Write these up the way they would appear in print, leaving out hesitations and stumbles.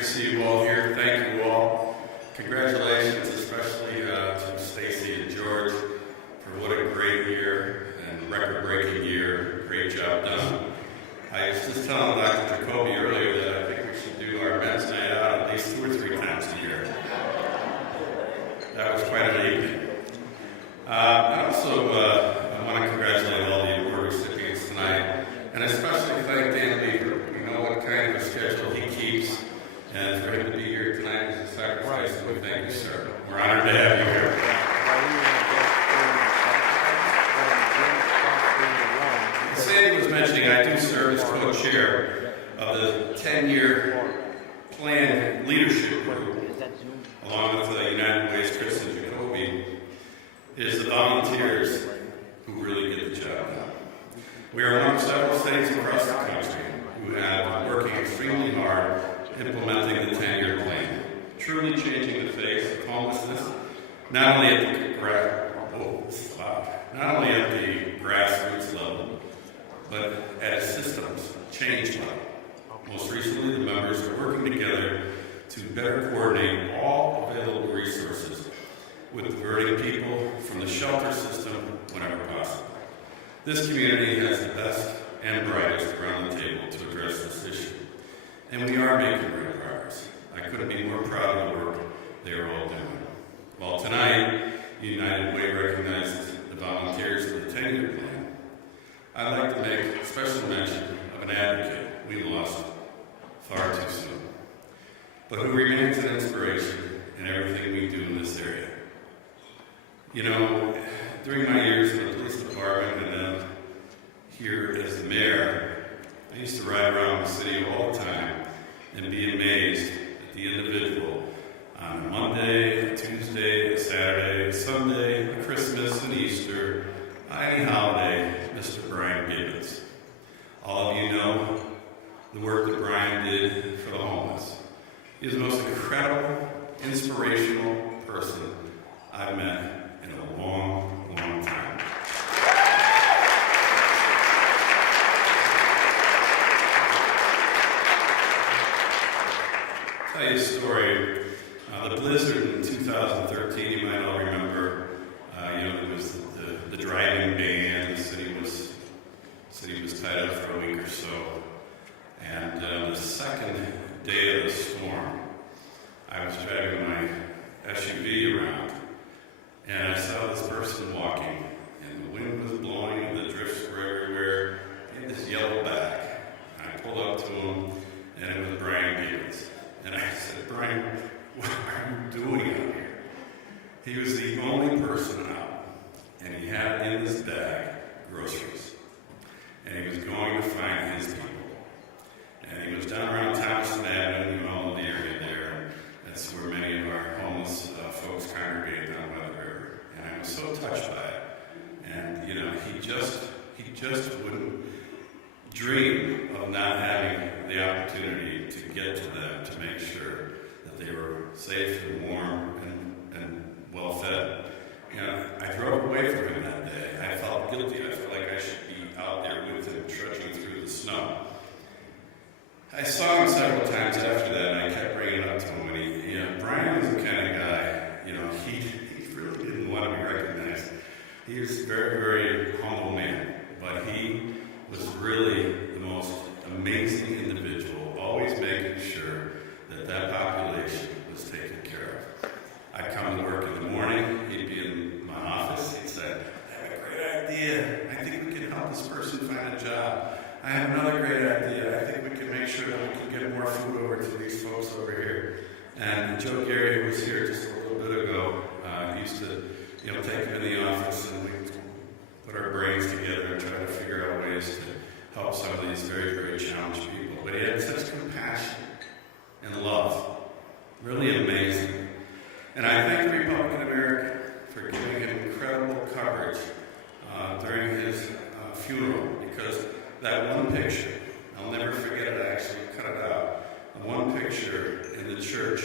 to see you all here. Thank you all. Congratulations, especially to Stacy and George, for what a great year and record-breaking year. Great job done. I was just telling Dr. Jacoby earlier that I think we should do our men's night out at least 2 or 3 times a year. That was quite an evening. I also want to congratulate all the award recipients tonight, and especially thank Dan Lever. We know what kind of a schedule he keeps, and for him to be here tonight is a sacrifice, so we thank you, sir. We're honored to have you here. As Sandy was mentioning, I do serve as co-chair of the 10-year plan leadership group, along with United Way's Chris and Jacoby. It is the volunteers who really get the job done. We are among several states across the country who have been working extremely hard implementing the 10-year plan, truly changing the face of homelessness, not only at the grassroots level, but at a systems change level. Most recently, the members are working together to better coordinate all available resources with diverting people from the shelter system whenever possible. This community has the best and brightest around the table to address this issue, and we are making great progress. I couldn't be more proud of the work they are all doing. Well, tonight, United Way recognizes the volunteers of the 10-year plan. I'd like to make special mention of an advocate we lost far too soon, but who remains an inspiration in everything we do in this area. You know, during my years in the police department and then here as the mayor, I used to ride around the city all the time and be amazed at the individual on a Monday, a Tuesday, a Saturday, a Sunday, a Christmas, and Easter, any holiday, Mr. Brian Gibbons. All of you know the work that Brian did for the homeless. He is the most incredible, inspirational person I've met in a long, long time. I'll tell you a story. The blizzard in 2013, you might all remember, it was the driving ban. The city was tied up for a week or so. And the second day of the storm, I was driving my SUV around, and I saw this person walking, and the wind was blowing, and the drifts were everywhere. He had this yellow bag. And I pulled up to him, and it was Brian Gibbons. And I said, "Brian, what are you doing out here?" He was the only person out, and he had in his bag groceries. And he was going to find his people. And he was down around Thompson Avenue, you all know the area there. And that's where many of our homeless folks congregate down by the river. And I was so touched by it. And, he just wouldn't dream of not having the opportunity to get to them, to make sure that they were safe and warm and well fed. I drove away from him that day. I felt guilty. I felt like I should be out there with him, trudging through the snow. I saw him several times after that, and I kept bringing it up to him. And Brian was the kind of guy, he really didn't want to be recognized. He was a very, very humble man, but he was really the most amazing individual, always making sure that population was taken care of. I'd come to work in the morning, he'd be in my office, he'd say, "I have a great idea. I think we can help this person find a job. I have another great idea. I think we can make sure that we can get more food over to these folks over here." And Joe Gary, who was here just a little bit ago, used to, take him in the office and we'd put our brains together and try to figure out ways to help some of these very, very challenged people. But he had such compassion and love. Really amazing. And I thank the Republican American for giving him incredible coverage during his funeral, because that one picture, I'll never forget it, I actually cut it out, the one picture in the church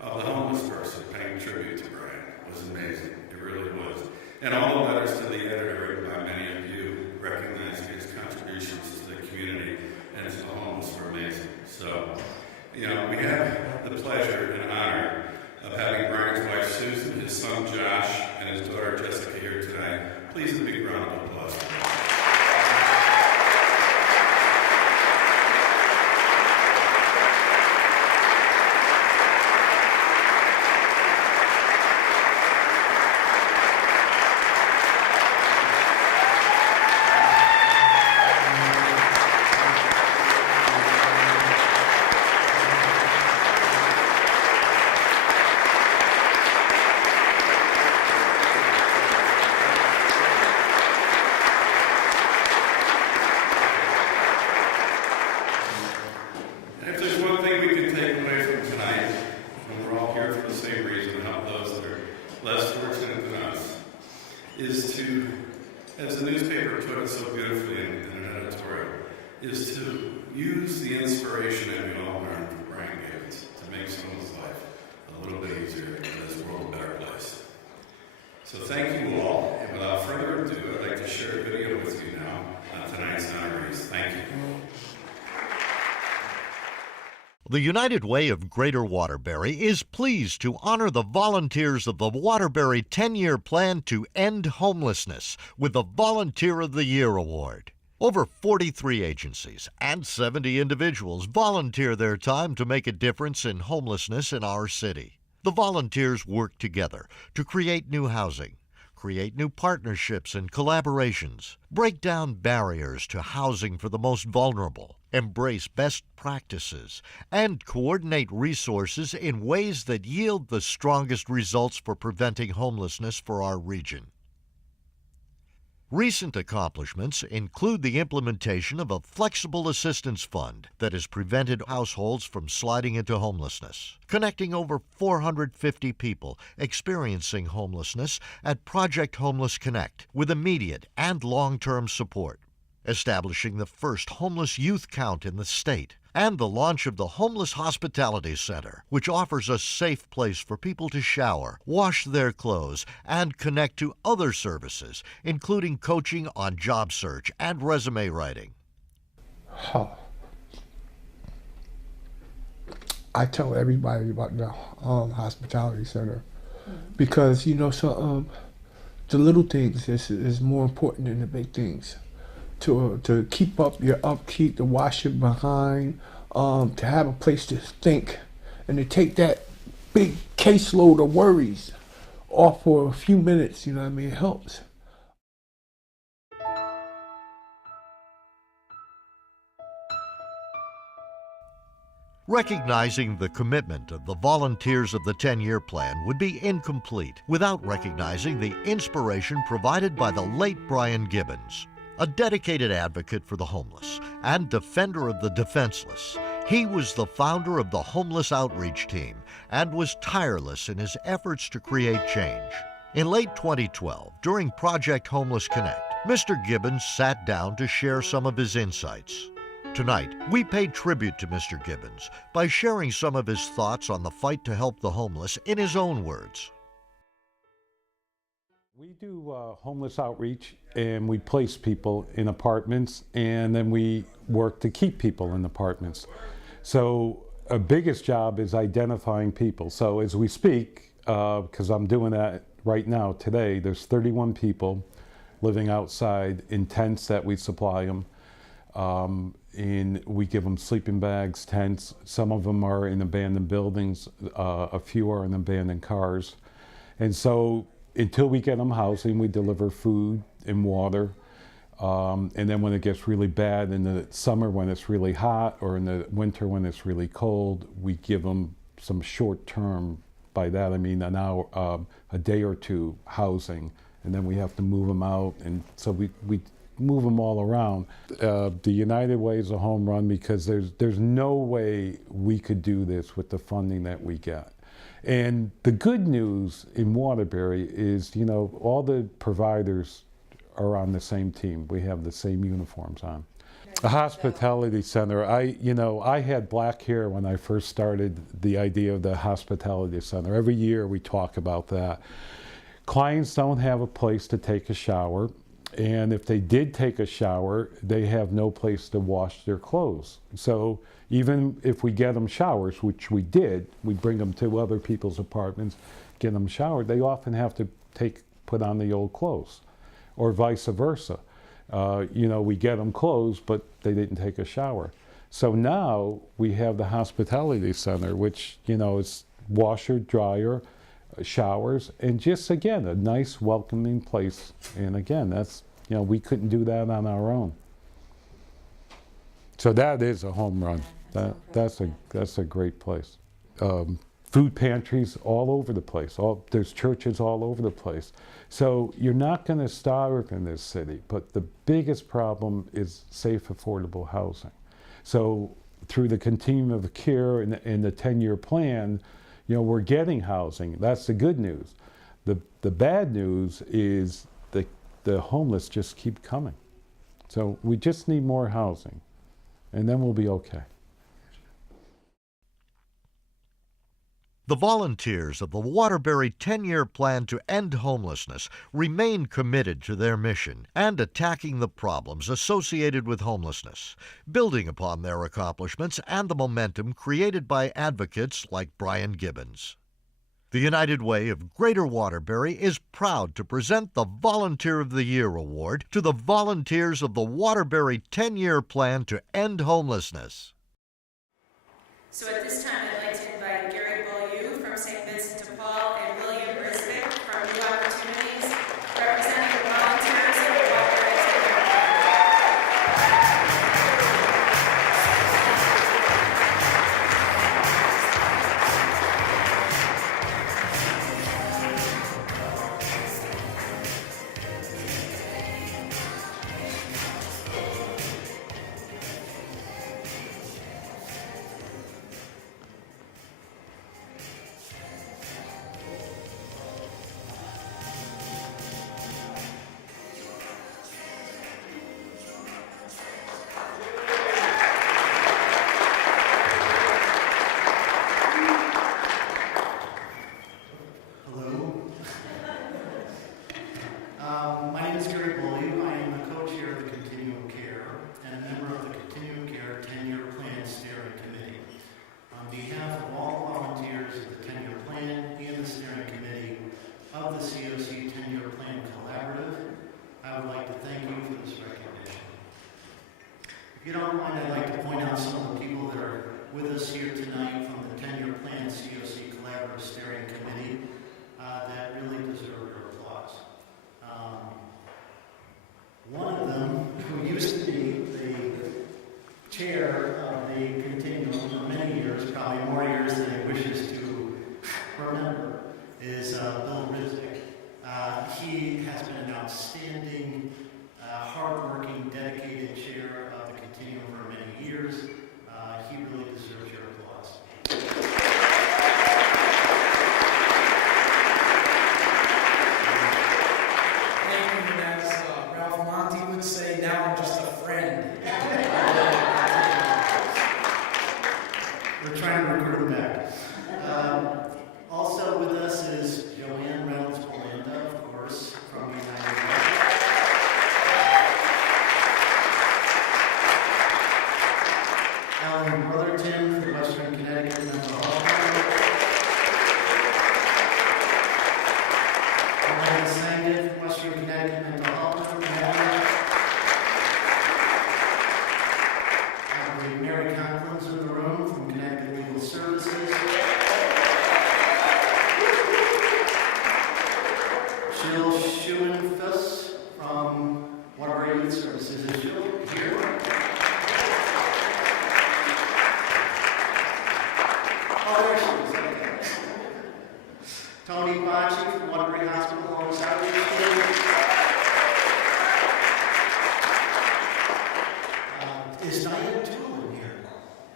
of the homeless person paying tribute to Brian was amazing. It really was. And all the letters to the editor written by many of you recognizing his contributions to the community and to the homeless were amazing. So, we have his son Josh and his daughter Jessica here tonight. Please a big round of applause. If there's one thing we can take away from tonight, and we're all here for the same reason, to help those that are less fortunate than us, is to, as the newspaper put it so beautifully in an editorial, is to use the inspiration that we all learned from Brian Gibbons to make someone's life a little bit easier and this world a better place. So thank you all, and without further ado, I'd like to share a video with you now on tonight's honorees. Thank you. The United Way of Greater Waterbury is pleased to honor the volunteers of the Waterbury 10-year plan to end homelessness with the Volunteer of the Year Award. Over 43 agencies and 70 individuals volunteer their time to make a difference in homelessness in our city. The volunteers work together to create new housing, create new partnerships and collaborations, break down barriers to housing for the most vulnerable, embrace best practices, and coordinate resources in ways that yield the strongest results for preventing homelessness for our region. Recent accomplishments include the implementation of a flexible assistance fund that has prevented households from sliding into homelessness, connecting over 450 people experiencing homelessness at Project Homeless Connect with immediate and long-term support, establishing the first homeless youth count in the state, and the launch of the Homeless Hospitality Center, which offers a safe place for people to shower, wash their clothes, and connect to other services, including coaching on job search and resume writing. I tell everybody about the Hospitality Center because, you know, so the little things is more important than the big things. To keep up your upkeep, to wash it behind, to have a place to think, and to take that big caseload of worries off for a few minutes, you know what I mean, it helps. Recognizing the commitment of the volunteers of the 10-year plan would be incomplete without recognizing the inspiration provided by the late Brian Gibbons. A dedicated advocate for the homeless and defender of the defenseless, he was the founder of the Homeless Outreach Team and was tireless in his efforts to create change. In late 2012, during Project Homeless Connect, Mr. Gibbons sat down to share some of his insights. Tonight, we pay tribute to Mr. Gibbons by sharing some of his thoughts on the fight to help the homeless in his own words. We do homeless outreach, and we place people in apartments, and then we work to keep people in apartments. So our biggest job is identifying people. So as we speak, because I'm doing that right now today, there's 31 people living outside in tents that we supply them. And we give them sleeping bags, tents. Some of them are in abandoned buildings, a few are in abandoned cars. And so until we get them housing, we deliver food and water. And then when it gets really bad in the summer when it's really hot, or in the winter when it's really cold, we give them some short-term, by that I mean an hour, a day or two housing, and then we have to move them out, and so we move them all around. The United Way is a home run because there's no way we could do this with the funding that we get. And the good news in Waterbury is, you know, all the providers are on the same team. We have the same uniforms on. The Hospitality Center, I had black hair when I first started the idea of the Hospitality Center. Every year we talk about that. Clients don't have a place to take a shower, and if they did take a shower, they have no place to wash their clothes. So Even if we get them showers, which we did, we bring them to other people's apartments, get them showered, they often have to put on the old clothes, or vice versa. We get them clothes, but they didn't take a shower. So now we have the hospitality center, which, is washer, dryer, showers, and just, again, a nice welcoming place. And again, that's, we couldn't do that on our own. So that is a home run. That's a great place. Food pantries all over the place. There's churches all over the place. So you're not going to starve in this city, but the biggest problem is safe, affordable housing. So through the continuum of care and the 10-year plan, we're getting housing. That's the good news. The bad news is the homeless just keep coming. So we just need more housing, and then we'll be okay. The volunteers of the Waterbury 10-year plan to end homelessness remain committed to their mission and attacking the problems associated with homelessness, building upon their accomplishments and the momentum created by advocates like Brian Gibbons. The United Way of Greater Waterbury is proud to present the Volunteer of the Year Award to the volunteers of the Waterbury 10-year plan to end homelessness. So at this time, I'd like to invite Gary from St. Vincent de Paul and William Risbick from New Opportunities, representing the volunteers of the Waterbury 10-year If you don't mind, I'd like to point out some of the people that are with us here tonight from the 10-year plan COC Collaborative Steering Committee that really deserve your applause. One of them, who used to be the chair of the continuum for many years, probably more years than he wishes to remember, is Bill Risbick. He has been an outstanding, hardworking, dedicated chair of the continuum for many years. He really deserves your applause. Thank you, and as Ralph Monty would say, now I'm just a friend. We're trying to recruit him back. Also with us is Joanne Reynolds-Polanda, of course, from United Way. Alan Brotherton from Western Connecticut Mental Health. Ryan Sangit from Western Connecticut Mental Health. I believe Mary Conklin's in the room from Connecticut Legal Services. Jill Schuenfuss from Waterbury Youth Services. Is Jill here? Oh, there she is. Okay. Tony Bocci from Waterbury Hospital alongside me. Is Diane Toole in here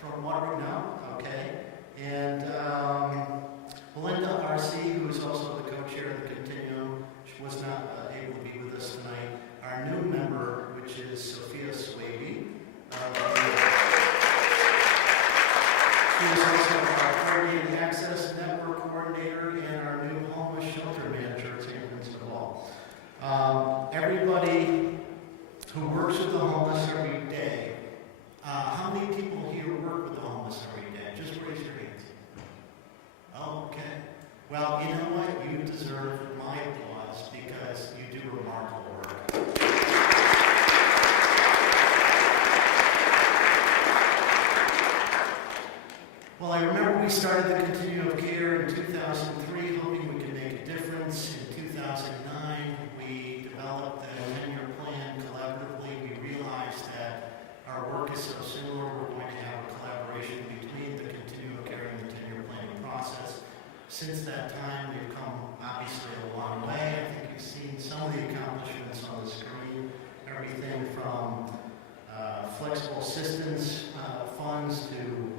from Waterbury now? Okay. And Belinda R.C., who is also the co-chair of the Continuum, she was not able to be with us tonight. Our new member, which is Sophia Swaby. She is also our Coordinating Access Network Coordinator and our new homeless shelter manager at St. Vincent de Paul. Everybody who works with the homeless every day How many people here work with the homeless every day? Just raise your hands. Oh, okay. Well, you know what? You deserve my applause because you do remarkable work. Well, I remember we started the Continuum of Care in 2003, hoping we could make a difference. In 2009, we developed the 10-year plan collaboratively. We realized that our work is so similar, we're going to have a collaboration between the Continuum of Care and the 10-year planning process. Since that time, we've come obviously a long way. I think you've seen some of the accomplishments on the screen. Everything from flexible assistance funds to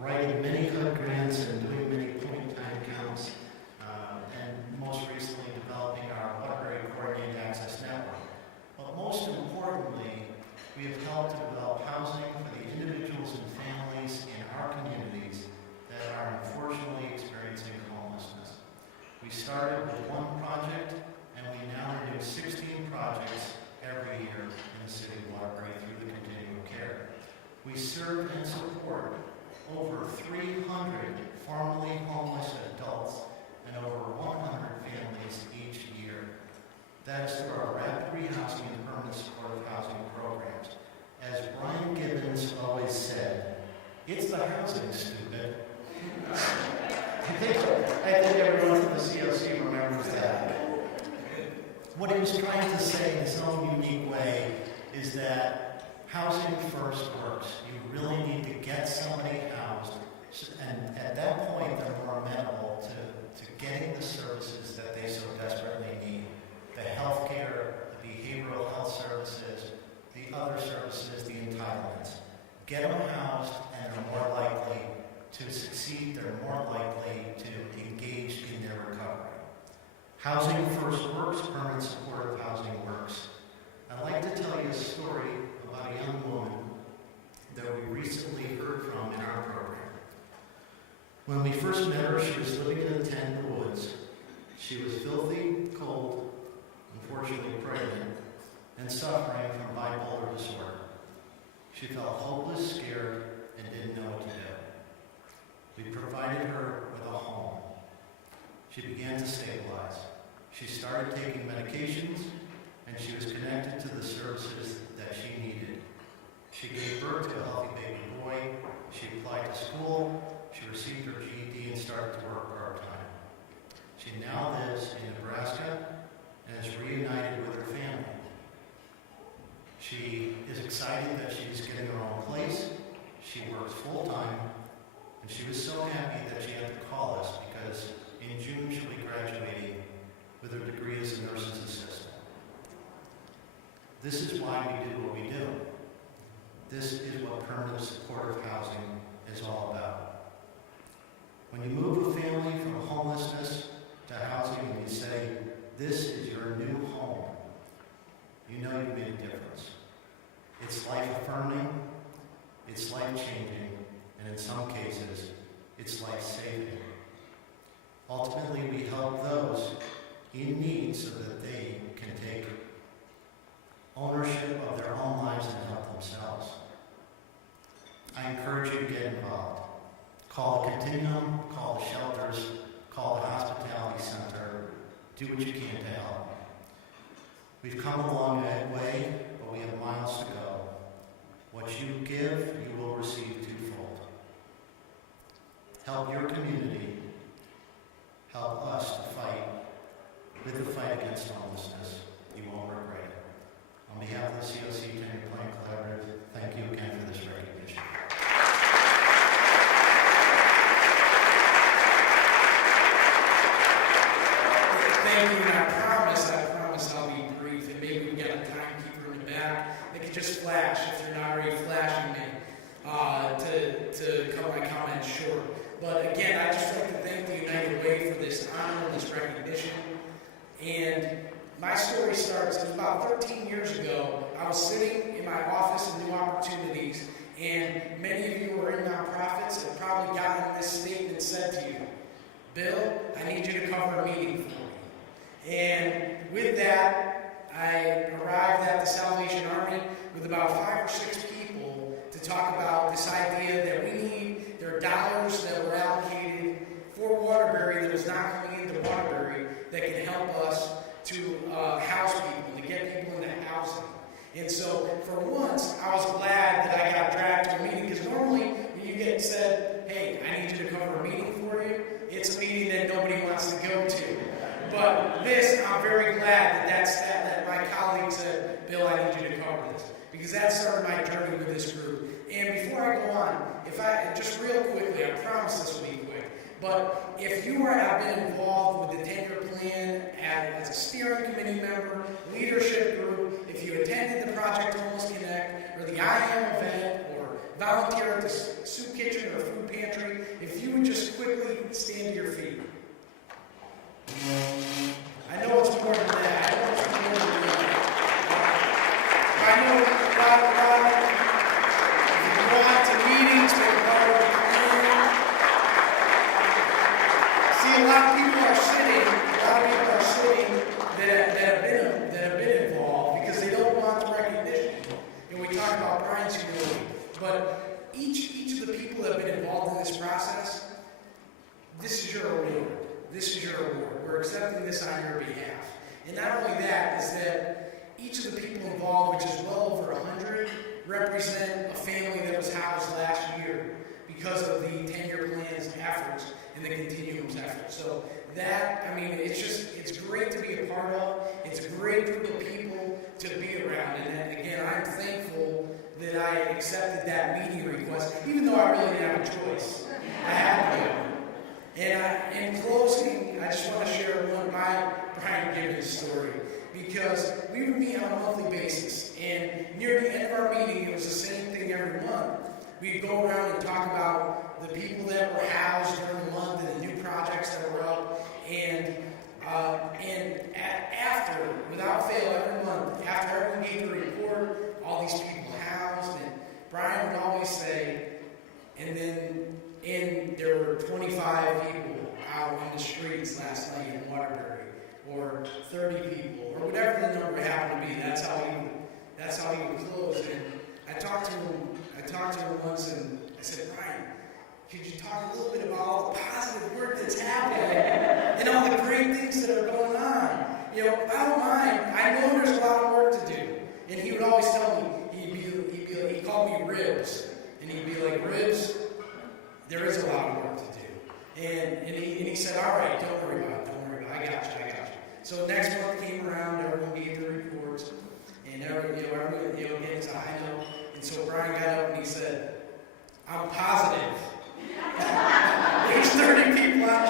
writing many HUD grants and doing many point-in-time counts, and most recently developing our Waterbury Coordinated Access Network. But most importantly, we have helped to develop housing for the individuals and families in our communities that are unfortunately experiencing homelessness. We started with one project, and we now renew 16 projects every year in the city of Waterbury through the Continuum of Care. We serve and support over 300 formerly homeless adults and over 100 families each year. That is through our rapid rehousing and permanent supportive housing programs. As Brian Gibbons always said, it's the housing, stupid. I think everyone from the COC remembers that. What he was trying to say in his own unique way is that housing first works. You really need to get somebody housed, and at that point they're more amenable to getting the services that they so desperately need. The health care, the behavioral health services, the other services, the entitlements. Get them housed and they're more likely to succeed, they're more likely to engage in their recovery. Housing first works, permanent supportive housing works. I'd like to tell you a story about a young woman that we recently heard from in our program. When we first met her, she was living in a tent in the woods. She was filthy, cold, unfortunately pregnant, and suffering from bipolar disorder. She felt hopeless, scared, and didn't know what to do. We provided her with a home. She began to stabilize. She started taking medications, and she was connected to the services that she needed. She gave birth to a healthy baby boy. She applied to school. She received her GED and started to work part-time. She now lives in Nebraska and is reunited with her family. She is excited that she's getting her own place. She works full-time, and she was so happy that she had to call us because in June she'll be graduating with her degree as a nurse's assistant. This is why we do what we do. This is what permanent supportive housing is all about. When you move a family from homelessness to housing and you say, this is your new home, you know you've made a difference. It's life-affirming, it's life-changing, and in some cases, it's life-saving. Ultimately, we help those in need so that they can take ownership of their own lives and help themselves. I encourage you to get involved. Call the Continuum, call the shelters, call the hospitality center. Do what you can to help. We've come a long way, but we have miles to go. What you give, you will receive twofold. Help your community. Help us to fight with the fight against homelessness. You won't regret it. On behalf of the COC 10-Year Plan Collaborative, thank you again for this recognition. Thank you, and I promise I'll be brief, and maybe we got a timekeeper in the back that can just flash if you're not already flashing me to cut my comments short. But again, I'd just like to thank the United Way for this honor and this recognition. And my story starts, it was about 13 years ago. I was sitting in my office in New Opportunities, and many of you who are in nonprofits have probably gotten this statement said to you, Bill, I need you to cover a meeting for me. And with that, I arrived at the Salvation Army with about 5 or 6 people to talk about this idea that there are dollars that were allocated for Waterbury that is not coming into Waterbury that can help us to house people, to get people into housing. And so, for once, I was glad that I got dragged to a meeting, because normally when you get said, hey, I need you to cover a meeting for you, it's a meeting that nobody wants to go to. But this, I'm very glad that my colleague said, Bill, I need you to cover this, because that started my journey with this group. And before I go on, just real quickly, I promise this will be quick, but if you have been involved with the 10-year plan as a steering committee member, leadership group, if you attended the Project Homeless Connect, or the IM event, or volunteer at the soup kitchen or food pantry, if you would just quickly stand to your feet. I know it's more than that. I know if you go out to meetings, see, a lot of people are sitting that have been involved because they don't want the recognition. And we talk about Brian's humility, but each of the people that have been involved in this process, this is your award. This is your award. We're accepting this on your behalf. And not only that, is that each of the people involved, which is well over 100, represent a family that was housed last year because of the 10-year plan's efforts and the continuum's efforts. So that, I mean, it's great to be a part of. It's a great group of people to be around. And again, I'm thankful that I accepted that meeting request, even though I really didn't have a choice. I had to go. And in closing, I just want to share my Brian Gibbons story, because we would meet on a monthly basis, and near the end of our meeting, it was the same thing every month. We'd go around and talk about the people that were housed during the month and the new projects that were up, and after, without fail, every month, after everyone gave the report, all these people housed, and Brian would always say, and there were 25 people out on the streets last night in Waterbury, or 30 people, or whatever the number happened to be. That's how he would close. And I talked to him once, and I said, Brian, could you talk a little bit about all the positive work that's happening and all the great things that are going on? You know, I don't mind. I know there's a lot of work to do. And he would always tell me, he called me Ribs, and he'd be like, Ribs, there is a lot of work to do. And he said, all right, don't worry about it. I got you. So next month came around, everyone gave their reports, and everyone gets a high note. And so Brian got up and he said, I'm positive. There's 30 people out.